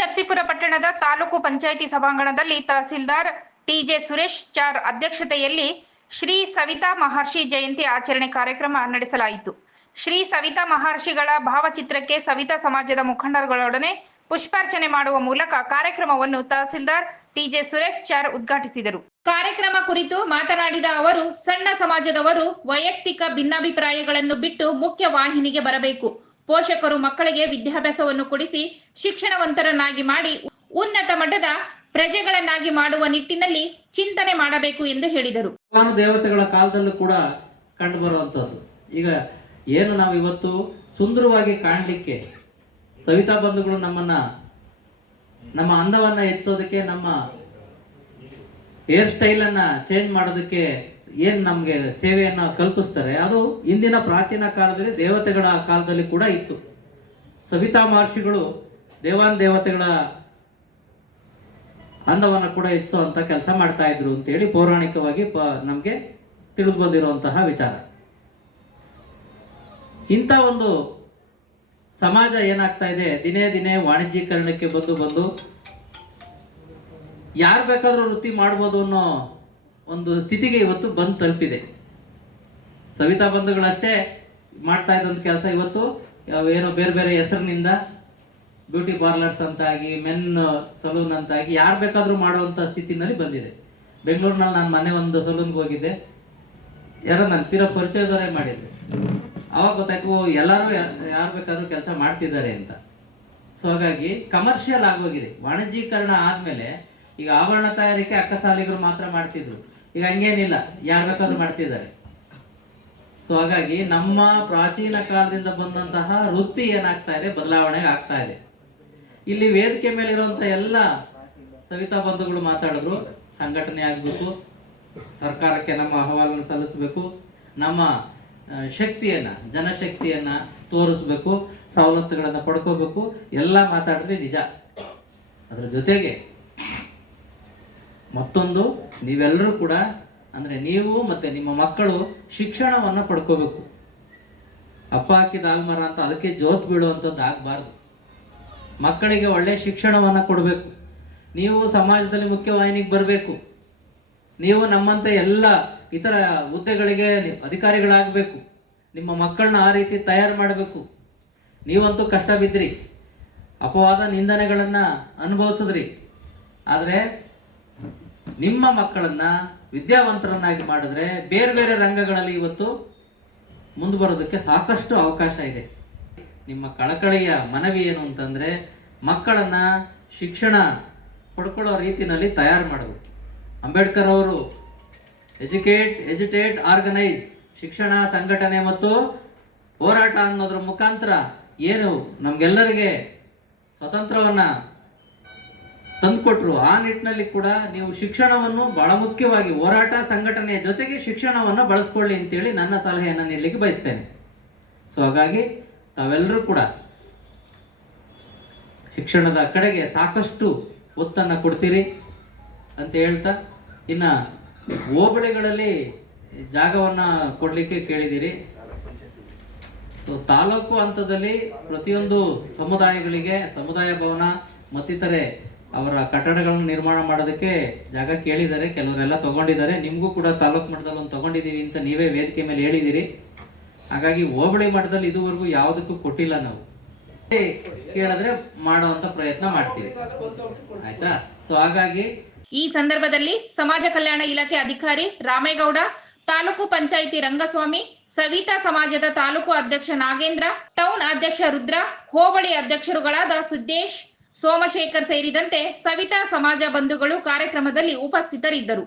ನರಸೀಪುರ ಪಟ್ಟಣದ ತಾಲೂಕು ಪಂಚಾಯಿತಿ ಸಭಾಂಗಣದಲ್ಲಿ ತಹಸೀಲ್ದಾರ್ ಟಿಜೆ ಸುರೇಶ್ ಚಾರ್ ಅಧ್ಯಕ್ಷತೆಯಲ್ಲಿ ಶ್ರೀ ಸವಿತಾ ಮಹರ್ಷಿ ಜಯಂತಿ ಆಚರಣೆ ಕಾರ್ಯಕ್ರಮ ನಡೆಸಲಾಯಿತು. ಶ್ರೀ ಸವಿತಾ ಮಹರ್ಷಿಗಳ ಭಾವಚಿತ್ರಕ್ಕೆ ಸವಿತಾ ಸಮಾಜದ ಮುಖಂಡರುಗಳೊಡನೆ ಪುಷ್ಪಾರ್ಚನೆ ಮಾಡುವ ಮೂಲಕ ಕಾರ್ಯಕ್ರಮವನ್ನು ತಹಸೀಲ್ದಾರ್ ಟಿಜೆ ಸುರೇಶ್ ಚಾರ್ ಉದ್ಘಾಟಿಸಿದರು. ಕಾರ್ಯಕ್ರಮ ಕುರಿತು ಮಾತನಾಡಿದ ಅವರು, ಸಣ್ಣ ಸಮಾಜದವರು ವೈಯಕ್ತಿಕ ಭಿನ್ನಾಭಿಪ್ರಾಯಗಳನ್ನು ಬಿಟ್ಟು ಮುಖ್ಯ ವಾಹಿನಿಗೆ ಬರಬೇಕು. ಪೋಷಕರು ಮಕ್ಕಳಿಗೆ ವಿದ್ಯಾಭ್ಯಾಸವನ್ನು ಕೊಡಿಸಿ ಶಿಕ್ಷಣವಂತರನ್ನಾಗಿ ಮಾಡಿ ಉನ್ನತ ಮಟ್ಟದ ಪ್ರಜೆಗಳನ್ನಾಗಿ ಮಾಡುವ ನಿಟ್ಟಿನಲ್ಲಿ ಚಿಂತನೆ ಮಾಡಬೇಕು ಎಂದು ಹೇಳಿದರು. ದೇವತೆಗಳ ಕಾಲದಲ್ಲೂ ಕೂಡ ಕಂಡು ಬರುವಂತದ್ದು ಈಗ ಏನು ನಾವು ಇವತ್ತು ಸುಂದರವಾಗಿ ಕಾಣಲಿಕ್ಕೆ ಸವಿತಾ ಬಂಧುಗಳು ನಮ್ಮನ್ನ ನಮ್ಮ ಅಂದವನ್ನ ಹೆಚ್ಚಿಸೋದಕ್ಕೆ ನಮ್ಮ ಹೇರ್ ಸ್ಟೈಲ್ ಅನ್ನ ಚೇಂಜ್ ಮಾಡೋದಕ್ಕೆ ಏನ್ ನಮಗೆ ಸೇವೆಯನ್ನು ಕಲ್ಪಿಸ್ತಾರೆ, ಅದು ಇಂದಿನ ಪ್ರಾಚೀನ ಕಾಲದಲ್ಲಿ, ದೇವತೆಗಳ ಕಾಲದಲ್ಲಿ ಕೂಡ ಇತ್ತು. ಸವಿತಾ ಮಹರ್ಷಿಗಳು ದೇವಾನ್ ದೇವತೆಗಳ ಅಂದವನ್ನು ಕೂಡ ಹೆಚ್ಚಿಸುವಂಥ ಕೆಲಸ ಮಾಡ್ತಾ ಇದ್ರು ಅಂತೇಳಿ ಪೌರಾಣಿಕವಾಗಿ ಪ, ನಮಗೆ ತಿಳಿದು ಬಂದಿರುವಂತಹ ವಿಚಾರ. ಇಂಥ ಒಂದು ಸಮಾಜ ಏನಾಗ್ತಾ ಇದೆ, ದಿನೇ ದಿನೇ ವಾಣಿಜ್ಯೀಕರಣಕ್ಕೆ ಬಂದು ಬಂದು ಯಾರು ಬೇಕಾದರೂ ವೃತ್ತಿ ಮಾಡ್ಬೋದು ಅನ್ನೋ ಒಂದು ಸ್ಥಿತಿಗೆ ಇವತ್ತು ಬಂದು ತಲುಪಿದೆ. ಸವಿತಾ ಬಂಧುಗಳಷ್ಟೇ ಮಾಡ್ತಾ ಇದ್ದಂಥ ಕೆಲಸ ಇವತ್ತು. ಏನೋ ಬೇರೆ ಬೇರೆ ಹೆಸರಿನಿಂದ ಬ್ಯೂಟಿ ಪಾರ್ಲರ್ಸ್ ಅಂತಾಗಿ, ಮೆನ್ ಸಲೂನ್ ಅಂತಾಗಿ, ಯಾರು ಬೇಕಾದ್ರೂ ಮಾಡುವಂತ ಸ್ಥಿತಿನಲ್ಲಿ ಬಂದಿದೆ. ಬೆಂಗಳೂರಿನಲ್ಲಿ ನಾನು ಮೊನ್ನೆ ಒಂದು ಸಲೂನ್ಗೆ ಹೋಗಿದ್ದೆ. ಯಾರೋ ನನ್ನ ತೀರಾ ಪರಿಚಯದವರೇ ಮಾಡಿದ್ದೆ ಅವಾಗ ಗೊತ್ತಾಯ್ತು ಎಲ್ಲರೂ ಯಾರು ಬೇಕಾದ್ರೂ ಕೆಲಸ ಮಾಡ್ತಿದ್ದಾರೆ ಅಂತ. ಸೊ ಹಾಗಾಗಿ ಕಮರ್ಷಿಯಲ್ ಆಗೋಗಿದೆ ವಾಣಿಜ್ಯೀಕರಣ ಆದ್ಮೇಲೆ ಈಗ ಆಭರಣ ತಯಾರಿಕೆ ಅಕ್ಕಸಾಲಿಗರು ಮಾತ್ರ ಮಾಡ್ತಿದ್ರು. ಈಗ ಹಂಗೇನಿಲ್ಲ, ಯಾರು ಬೇಕಾದ್ರೂ ಮಾಡ್ತಿದ್ದಾರೆ. ಸೊ ಹಾಗಾಗಿ ನಮ್ಮ ಪ್ರಾಚೀನ ಕಾಲದಿಂದ ಬಂದಂತಹ ವೃತ್ತಿ ಏನಾಗ್ತಾ ಇದೆ ಬದಲಾವಣೆ ಆಗ್ತಾ ಇದೆ. ಇಲ್ಲಿ ವೇದಿಕೆ ಮೇಲೆ ಇರುವಂತ ಎಲ್ಲ ಸವಿತಾ ಬಂಧುಗಳು ಮಾತಾಡಿದ್ರು, ಸಂಘಟನೆ ಆಗ್ಬೇಕು, ಸರ್ಕಾರಕ್ಕೆ ನಮ್ಮ ಅಹವಾಲನ್ನು ಸಲ್ಲಿಸಬೇಕು, ನಮ್ಮ ಶಕ್ತಿಯನ್ನ, ಜನಶಕ್ತಿಯನ್ನ ತೋರಿಸ್ಬೇಕು, ಸವಲತ್ತುಗಳನ್ನ ಪಡ್ಕೋಬೇಕು, ಎಲ್ಲ ಮಾತಾಡಿದ್ರೆ ನಿಜ. ಅದ್ರ ಜೊತೆಗೆ ಮತ್ತೊಂದು, ನೀವೆಲ್ಲರೂ ಕೂಡ ಅಂದ್ರೆ ನೀವು ಮತ್ತೆ ನಿಮ್ಮ ಮಕ್ಕಳು ಶಿಕ್ಷಣವನ್ನು ಪಡ್ಕೋಬೇಕು. ಅಪ್ಪ ಹಾಕಿದ ಆಲ್ಮರ ಅಂತ ಅದಕ್ಕೆ ಜೋತ್ ಬೀಳುವಂಥದ್ದು ಆಗಬಾರ್ದು. ಮಕ್ಕಳಿಗೆ ಒಳ್ಳೆ ಶಿಕ್ಷಣವನ್ನು ಕೊಡಬೇಕು. ನೀವು ಸಮಾಜದಲ್ಲಿ ಮುಖ್ಯವಾಹಿನಿಗೆ ಬರಬೇಕು. ನೀವು ನಮ್ಮಂತೆ ಎಲ್ಲ ಇತರ ಹುದ್ದೆಗಳಿಗೆ ಅಧಿಕಾರಿಗಳಾಗಬೇಕು. ನಿಮ್ಮ ಮಕ್ಕಳನ್ನ ಆ ರೀತಿ ತಯಾರು ಮಾಡಬೇಕು. ನೀವಂತೂ ಕಷ್ಟ ಬಿದ್ರಿ ಅಪವಾದ ನಿಂದನೆಗಳನ್ನ ಅನುಭವಿಸಿದ್ರಿ. ಆದರೆ ನಿಮ್ಮ ಮಕ್ಕಳನ್ನ ವಿದ್ಯಾವಂತರನ್ನಾಗಿ ಮಾಡಿದ್ರೆ ಬೇರೆ ಬೇರೆ ರಂಗಗಳಲ್ಲಿ ಇವತ್ತು ಮುಂದೆ ಬರೋದಕ್ಕೆ ಸಾಕಷ್ಟು ಅವಕಾಶ ಇದೆ. ನಿಮ್ಮ ಕಳಕಳಿಯ ಮನವಿ ಏನು ಅಂತಂದ್ರೆ ಮಕ್ಕಳನ್ನ ಶಿಕ್ಷಣ ಪಡ್ಕೊಳ್ಳೋ ರೀತಿನಲ್ಲಿ ತಯಾರು ಮಾಡೋದು ಅಂಬೇಡ್ಕರ್ ಅವರು ಎಜುಕೇಟ್, ಎಜುಟೇಟ್, ಆರ್ಗನೈಸ್ ಶಿಕ್ಷಣ ಸಂಘಟನೆ ಮತ್ತು ಹೋರಾಟ ಅನ್ನೋದ್ರ ಮುಖಾಂತರ ಏನು ನಮ್ಗೆಲ್ಲರಿಗೆ ಸ್ವತಂತ್ರವನ್ನ ತಂದುಕೊಟ್ರು. ಆ ನಿಟ್ಟಿನಲ್ಲಿ ಕೂಡ ನೀವು ಶಿಕ್ಷಣವನ್ನು ಬಹಳ ಮುಖ್ಯವಾಗಿ ಹೋರಾಟ ಸಂಘಟನೆಯ ಜೊತೆಗೆ ಶಿಕ್ಷಣವನ್ನು ಬಳಸ್ಕೊಳ್ಳಿ ಅಂತೇಳಿ ನನ್ನ ಸಲಹೆಯನ್ನು ನೀಡಲಿಕ್ಕೆ ಬಯಸ್ತೇನೆ. ಸೊ ಹಾಗಾಗಿ ತಾವೆಲ್ಲರೂ ಕೂಡ ಶಿಕ್ಷಣದ ಕಡೆಗೆ ಸಾಕಷ್ಟು ಒತ್ತನ್ನ ಕೊಡ್ತೀರಿ ಅಂತ ಹೇಳ್ತಾ ಇನ್ನ ಹೋಬಳಿಗಳಲ್ಲಿ ಜಾಗವನ್ನ ಕೊಡ್ಲಿಕ್ಕೆ ಕೇಳಿದಿರಿ ಸೊ ತಾಲೂಕು ಹಂತದಲ್ಲಿ ಪ್ರತಿಯೊಂದು ಸಮುದಾಯಗಳಿಗೆ, ಸಮುದಾಯ ಭವನ ಮತ್ತಿತರೆ ಅವರ ಕಟ್ಟಡಗಳನ್ನು ನಿರ್ಮಾಣ ಮಾಡೋದಕ್ಕೆ ಜಾಗ ಕೇಳಿದ್ದಾರೆ, ಕೆಲವರೆಲ್ಲ ತಗೊಂಡಿದ್ದಾರೆ. ನಿಮಗೂ ಕೂಡ ತಾಲೂಕು ಮಟ್ಟದಲ್ಲಿ ಒಂದು ತಗೊಂಡಿದ್ದೀವಿ ಅಂತ ನೀವೇ ವೇದಿಕೆ ಮೇಲೆ ಹೇಳಿದ್ದೀರಿ. ಹಾಗಾಗಿ ಹೋಬಳಿ ಮಟ್ಟದಲ್ಲಿ ಇದುವರೆಗೂ ಯಾವುದಕ್ಕೂ ಕೊಟ್ಟಿಲ್ಲ ನಾವು. ಕೇಳಿದ್ರೆ ಮಾಡುವಂತ ಪ್ರಯತ್ನ ಮಾಡ್ತೀವಿ. ಆಯ್ತಾ? ಸೊ ಹಾಗಾಗಿ ಈ ಸಂದರ್ಭದಲ್ಲಿ ಸಮಾಜ ಕಲ್ಯಾಣ ಇಲಾಖೆ ಅಧಿಕಾರಿ ರಾಮೇಗೌಡ, ತಾಲೂಕು ಪಂಚಾಯಿತಿ ರಂಗಸ್ವಾಮಿ, ಸವಿತಾ ಸಮಾಜದ ತಾಲೂಕು ಅಧ್ಯಕ್ಷ ನಾಗೇಂದ್ರ, ಟೌನ್ ಅಧ್ಯಕ್ಷ ರುದ್ರ, ಹೋಬಳಿ ಅಧ್ಯಕ್ಷರುಗಳಾದ ಸಿದ್ದೇಶ್ ಸೋಮಶೇಖರ್ ಸೇರಿದಂತೆ ಸವಿತಾ ಸಮಾಜ ಬಂಧುಗಳು ಕಾರ್ಯಕ್ರಮದಲ್ಲಿ ಉಪಸ್ಥಿತರಿದ್ದರು